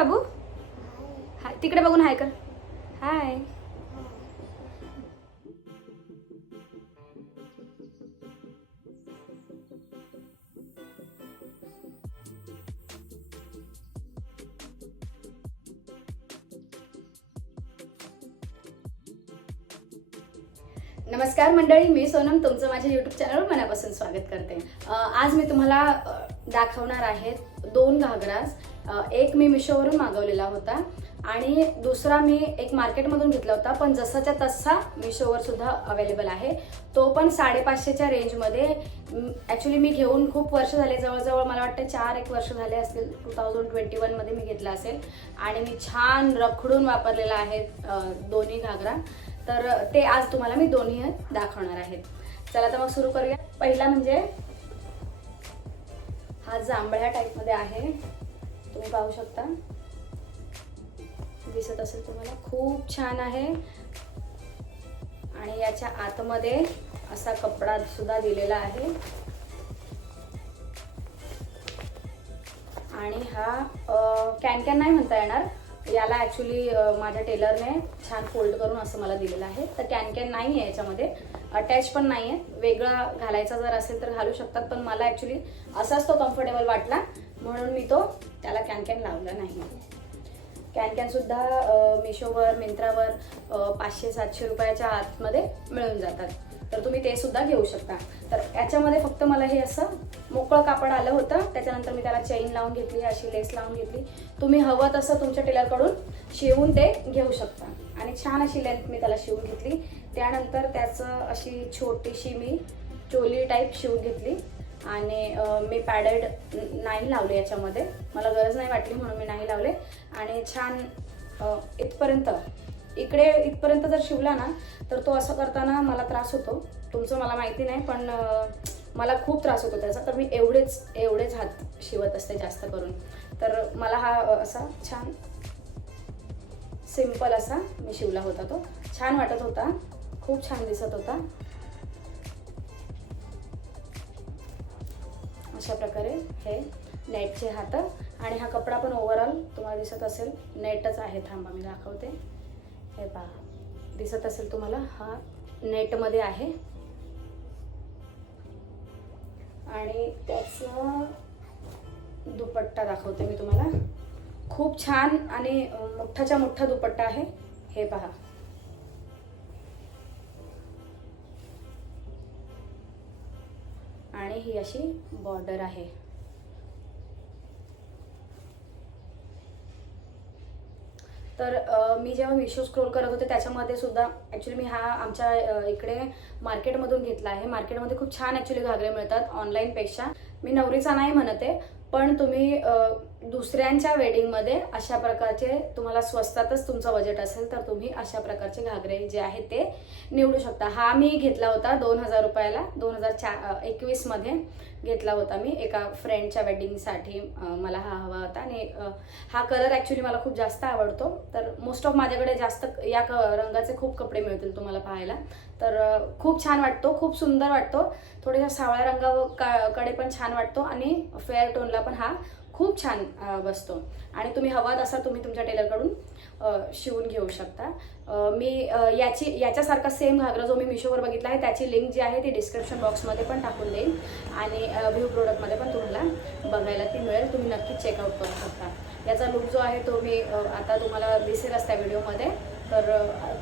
बाबू? हाय तिकडे बघून हाय कर हाय. नमस्कार मंडळी मी सोनम तुमचं माझ्या युट्यूब चॅनलवर मनापासून स्वागत करते. आज मी तुम्हाला दाखवणार आहे दोन घागरास. एक मी मिशोवरून मागवलेला होता आणि दुसरा मी एक मार्केटमधून घेतला होता पण जसाच्या तसा मिशोवर सुद्धा अवेलेबल आहे. तो पण साडेपाचशेच्या रेंजमध्ये ॲक्च्युली मी घेऊन खूप वर्ष झाले जवळजवळ मला वाटतं चार एक वर्ष झाले असतील टू थाउजंड ट्वेंटी वनमध्ये मी घेतला असेल. आणि मी छान रखडून वापरलेला आहे दोन्ही घागरा. तर ते आज तुम्हाला मी दोन्ही दाखवणार आहेत. चला तर मग सुरू करूया. पहिला म्हणजे हा जांभळ्या टाईपमध्ये आहे. तुम्ही पाहू शकता. दिसत असेल तुम्हाला खूप छान आहे. आणि याच्या आतमध्ये असा कपडा सुद्धा दिलेला आहे. आणि हा कॅन कॅन नाही म्हणता येणार. याला ॲक्च्युली माझ्या टेलरने छान फोल्ड करून असं मला दिलेलं आहे. तर कॅन कॅन नाही आहे याच्यामध्ये. अटॅच पण नाही आहे. वेगळा घालायचा जर असेल तर घालू शकतात पण मला ॲक्च्युली असाच तो कम्फर्टेबल वाटला. म्हणून मी तो त्याला कॅन कॅन लावला नाही. कॅन कॅन सुद्धा मिशोवर मिंत्रावर पाचशे सातशे रुपयाच्या आतमध्ये मिळून जातात. तर तुम्ही ते सुद्धा घेऊ शकता. तर याच्यामध्ये फक्त मला हे असं मोकळं कापड आलं होतं. त्याच्यानंतर मी त्याला चेन लावून घेतली अशी लेस लावून घेतली. तुम्ही हवं तसं तुमच्या टेलरकडून शिवून ते घेऊ शकता. आणि छान अशी लेंथ मी त्याला शिवून घेतली. त्यानंतर त्याचं अशी छोटीशी मी चोली टाईप शिवून घेतली. आणि मी पॅडेड नाही लावले याच्यामध्ये. मला गरज नाही वाटली म्हणून मी नाही लावले. आणि छान इथपर्यंत इकडे इथपर्यंत जर शिवला ना तर तो असं करताना मला त्रास होतो. तुमचं मला माहिती नाही पण मला खूप त्रास होतो त्याचा. तर मी एवढेच एवढेच हात शिवत असते जास्त करून. तर मला हा असा छान सिंपल असा मी शिवला होता तो. छान वाटत होता. खूप छान दिसत होता. अशा प्रकारे हे नेटचे हात आणि हा कपडा पण ओव्हरऑल तुम्हाला दिसत असेल नेटच आहे. थांबा मी दाखवते. हे पहा दिसत असेल तुम्हाला हा नेटमध्ये आहे. आणि त्याचं दुपट्टा दाखवते मी तुम्हाला. खूप छान आणि मोठाच्या मोठा दुपट्टा आहे. हे पहा. आणि ही अशी बॉर्डर आहे. तर मी जेव्हा मिशो स्क्रोल करत होते त्याच्यामध्ये सुद्धा ॲक्च्युली मी हा आमच्या इकडे मार्केटमधून घेतला आहे. मार्केटमध्ये खूप छान ॲक्च्युली घागरे मिळतात ऑनलाईनपेक्षा मी नवरीचा नाही म्हणते पण तुम्ही दुसऱ्यांच्या वेडिंगमध्ये अशा प्रकारचे तुम्हाला स्वस्तातच तुमचं बजेट असेल तर तुम्ही अशा प्रकारचे घागरे जे आहेत ते निवडू शकता. हा मी घेतला होता दोन हजार रुपयाला. दोन हजार चा एकवीसमध्ये घेतला होता मी एका फ्रेंडच्या वेडिंगसाठी मला हा हवा होता आणि हा कलर ॲक्च्युली मला खूप जास्त आवडतो. तर मोस्ट ऑफ माझ्याकडे जास्त या क रंगाचे खूप कपडे मिळतील तुम्हाला पाहायला. तर खूप छान वाटतो खूप सुंदर वाटतो. थोड्याशा सावळ्या रंगाकडे पण छान वाटतो आणि फेअर टोनला पण हा खूप छान बसतो. आणि तुम्ही हवा तसा तुम्ही तुमच्या टेलरकडून शिवून घेऊ शकता. मी याची याच्यासारखा सेम घागरा जो मी मिशोवर बघितला आहे त्याची लिंक जी आहे ती डिस्क्रिप्शन बॉक्समध्ये पण टाकून देईन. आणि व्ह्यू प्रोडक्टमध्ये पण तुम्हाला बघायला ती मिळेल. तुम्ही नक्कीच चेकआउट करू शकता. याचा लुक जो आहे तो मी आता तुम्हाला दिसेलच त्या व्हिडिओमध्ये तर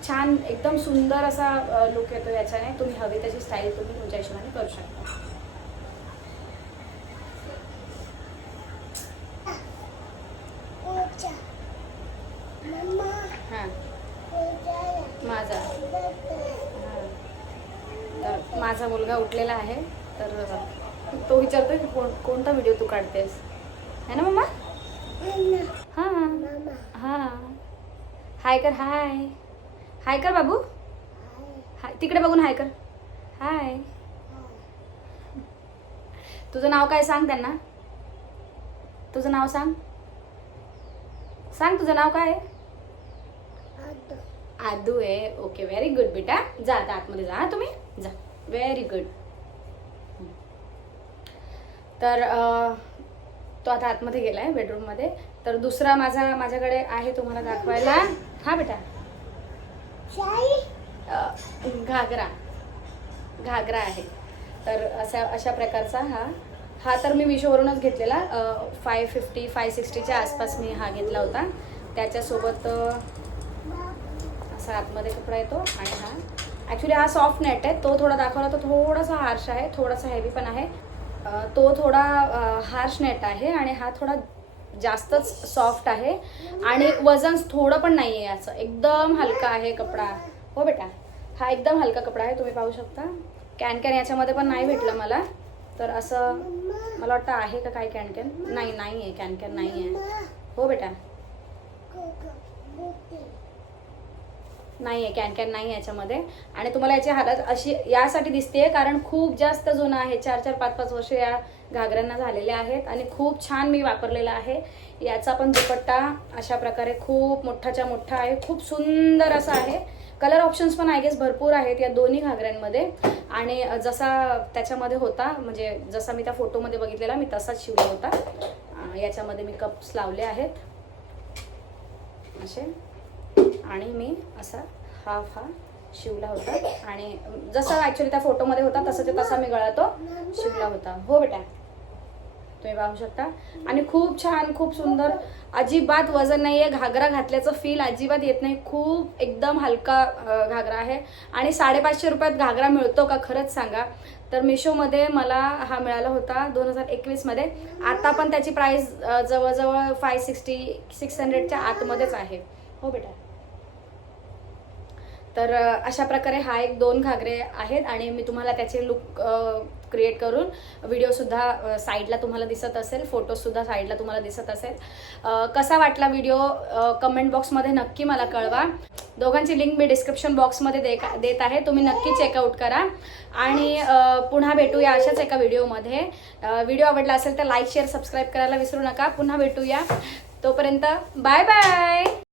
छान एकदम सुंदर असा लुक येतो याच्याने. तुम्ही हवी तशी स्टाईल तुम्ही तुमच्या हिशोबाने करू शकता Ocha. Mama. हां Ocha. माझा हां. तर माझा मुलगा उठलेला आहे तर तो विचारतोय की कोण कोणता व्हिडिओ तू काढतेस? है ना मम्मा. हां. हां. हाय कर हाय हाय कर बाबू. हाय तिकडे बघून हाय कर. हाय तुझं नाव काय सांग त्यांना? तुझं नाव सांग. सांग तुझं नाव काय. आदू. आहे ओके व्हेरी गुड बेटा. जा आता आतमध्ये जा हा तुम्ही? जा. व्हेरी गुड तर तो आता आतमध्ये गेला आहे बेडरूममध्ये तर दुसरा माझा माझ्याकडे आहे तुम्हाला दाखवायला. हा बेटा. घागरा. घागरा आहे. तर अशा अशा प्रकारचा हा. हा तर मी मिशोवरूनच घेतलेला. फाय फिफ्टी फाय सिक्स्टीच्या आसपास मी हा घेतला होता. त्याच्यासोबत असा आतमध्ये कपडा येतो आणि हा. ॲक्च्युली हा सॉफ्ट नेट आहे. तो थोडा दाखवला तर थोडासा हार्श आहे थोडासा हेवी पण आहे. तो थोडा हार्श नेट आहे आणि हा थोडा जास्तच सॉफ्ट आहे. आणि वजन थोडं पण नाही आहे याचं. एकदम हलका आहे कपडा. हो बेटा. हा एकदम हलका कपडा आहे. तुम्ही पाहू शकता. कॅन कॅन याच्यामध्ये पण नाही भेटलं मला. तर असं मला वाटतं आहे का काय कॅन कॅन नाही नाही आहे कॅन कॅन नाही आहे हो बेटा. नाही आहे कॅन कॅन नाही आहे याच्यामध्ये. आणि तुम्हाला याची हालत अशी यासाठी दिसते कारण खूप जास्त जुनं आहे. चार चार पाच पाच वर्ष या घागऱ्यांना झालेल्या आहेत. आणि खूप छान मी वापरलेला आहे. याचा पण दुपट्टा अशा प्रकारे खूप मोठाच्या मोठा आहे. खूप सुंदर असा आहे. कलर ऑप्शन्स पण आय गेस भरपूर आहेत या दोन्ही घागऱ्यांमध्ये आणि जसा त्याच्यामध्ये होता म्हणजे जसा मी त्या फोटोमध्ये बघितलेला मी तसाच शिवला होता. याच्यामध्ये मी कप्स लावले आहेत. असे. आणि मी असा हाफ हा शिवला होता. आणि जसा ॲक्च्युली त्या फोटोमध्ये होता तसं ते तसा मी गळा तो शिवला होता. हो बेटा. तुम्ही पाहू शकता. आणि खूप छान खूप सुंदर अजिबात वजन नाही आहे घागरा घातल्याचं फील अजिबात येत नाही. खूप एकदम हलका घागरा आहे. आणि साडेपाचशे रुपयात घागरा मिळतो का खरंच सांगा. तर मिशोमध्ये मला हा मिळाला होता दोन हजार एकवीसमध्ये आता पण त्याची प्राईस जवळजवळ फाय सिक्स्टी सिक्स हंड्रेडच्या आतमध्येच आहे. हो बेटा. तर अशा प्रकारे हा एक दोन घागरे आहेत आणि मी तुम्हाला त्याचे लुक क्रिएट करून व्हिडिओसुद्धा साईडला तुम्हाला दिसत असेल फोटोसुद्धा साईडला तुम्हाला दिसत असेल. कसा वाटला व्हिडिओ कमेंट बॉक्समध्ये नक्की मला कळवा. दोघांची लिंक मी डिस्क्रिप्शन बॉक्समध्ये दे देत आहे. तुम्ही नक्की चेकआउट करा. आणि पुन्हा भेटूया अशाच एका व्हिडिओमध्ये व्हिडिओ आवडला असेल तर लाईक शेअर सबस्क्राईब करायला विसरू नका. पुन्हा भेटूया. तोपर्यंत बाय बाय